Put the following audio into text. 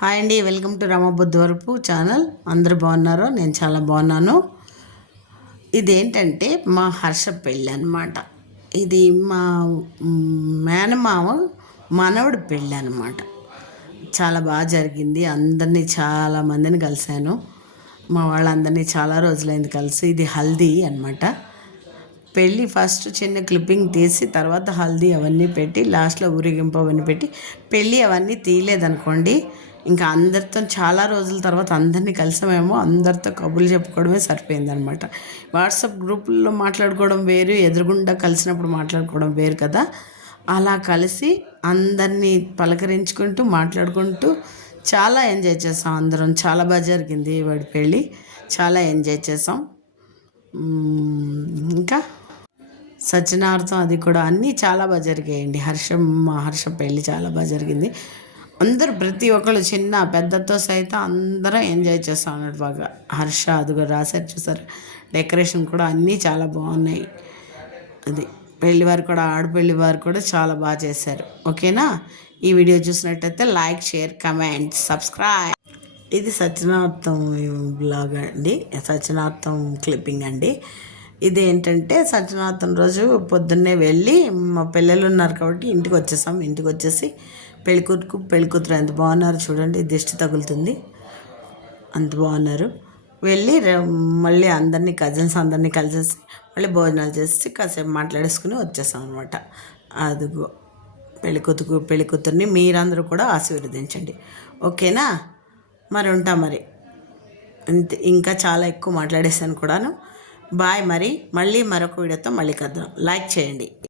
Hi అండి, welcome to రామబుద్ధవరపు channel. అందరూ బాగున్నారో? నేను చాలా బాగున్నాను. ఇదేంటంటే మా హర్ష పెళ్ళి అనమాట. ఇది మా మేనమామ మనవడి పెళ్ళి అనమాట. చాలా బాగా జరిగింది. అందరినీ చాలామందిని కలిశాను. మా వాళ్ళందరినీ చాలా రోజులైంది కలిసి. ఇది హల్దీ అనమాట. పెళ్ళి ఫస్ట్ చిన్న క్లిప్పింగ్ తీసి తర్వాత హల్దీ అవన్నీ పెట్టి లాస్ట్లో ఊరేగింపు అవన్నీ పెట్టి పెళ్ళి అవన్నీ తీయలేదనుకోండి, ఇంకా అందరితో చాలా రోజుల తర్వాత అందరినీ కలిసామేమో, అందరితో కబుర్లు చెప్పుకోవడమే సరిపోయిందనమాట. వాట్సాప్ గ్రూపుల్లో మాట్లాడుకోవడం వేరు, ఎదురుగుండా కలిసినప్పుడు మాట్లాడుకోవడం వేరు కదా. అలా కలిసి అందరినీ పలకరించుకుంటూ మాట్లాడుకుంటూ చాలా ఎంజాయ్ చేసాం అందరం. చాలా బాగా జరిగింది వాడి పెళ్ళి, చాలా ఎంజాయ్ చేసాం. ఇంకా సత్యనారాయణ అది కూడా అన్నీ చాలా బాగా జరిగాయండి. మా హర్ష పెళ్ళి చాలా బాగా జరిగింది. అందరూ ప్రతి ఒక్కళ్ళు చిన్న పెద్దతో సైతం అందరం ఎంజాయ్ చేస్తాం అన్నట్టు బాగా. హర్ష అదిగో రాశారు చూసారు, డెకరేషన్ కూడా అన్నీ చాలా బాగున్నాయి. అది పెళ్లి వారు కూడా, ఆడపెళ్లి వారు కూడా చాలా బాగా చేశారు. ఓకేనా? ఈ వీడియో చూసినట్టయితే లైక్, షేర్, కమెంట్, సబ్స్క్రైబ్. ఇది సత్యనారాయణ బ్లాగ్ అండి, సత్యనారాయణ క్లిప్పింగ్ అండి. ఇది ఏంటంటే సత్యనారాయణ రోజు పొద్దున్నే వెళ్ళి, మా పిల్లలు ఉన్నారు కాబట్టి ఇంటికి వచ్చేసాం. ఇంటికి వచ్చేసి పెళ్ళికూతురు ఎంత బాగున్నారు చూడండి, దిష్టి తగులుతుంది, అంత బాగున్నారు. వెళ్ళి మళ్ళీ అందరినీ కజిన్స్ అందరినీ కలిసేసి మళ్ళీ భోజనాలు చేసి కాసేపు మాట్లాడేసుకుని వచ్చేసాం అనమాట. అదిగో పెళ్ళికూతురిని మీరందరూ కూడా ఆశీర్వదించండి. ఓకేనా? మరి ఉంటా మరి. ఇంకా చాలా ఎక్కువ మాట్లాడేసాను కూడాను. బాయ్. మళ్ళీ మరొక వీడియోతో మళ్ళీ కలుద్దాం. లైక్ చేయండి.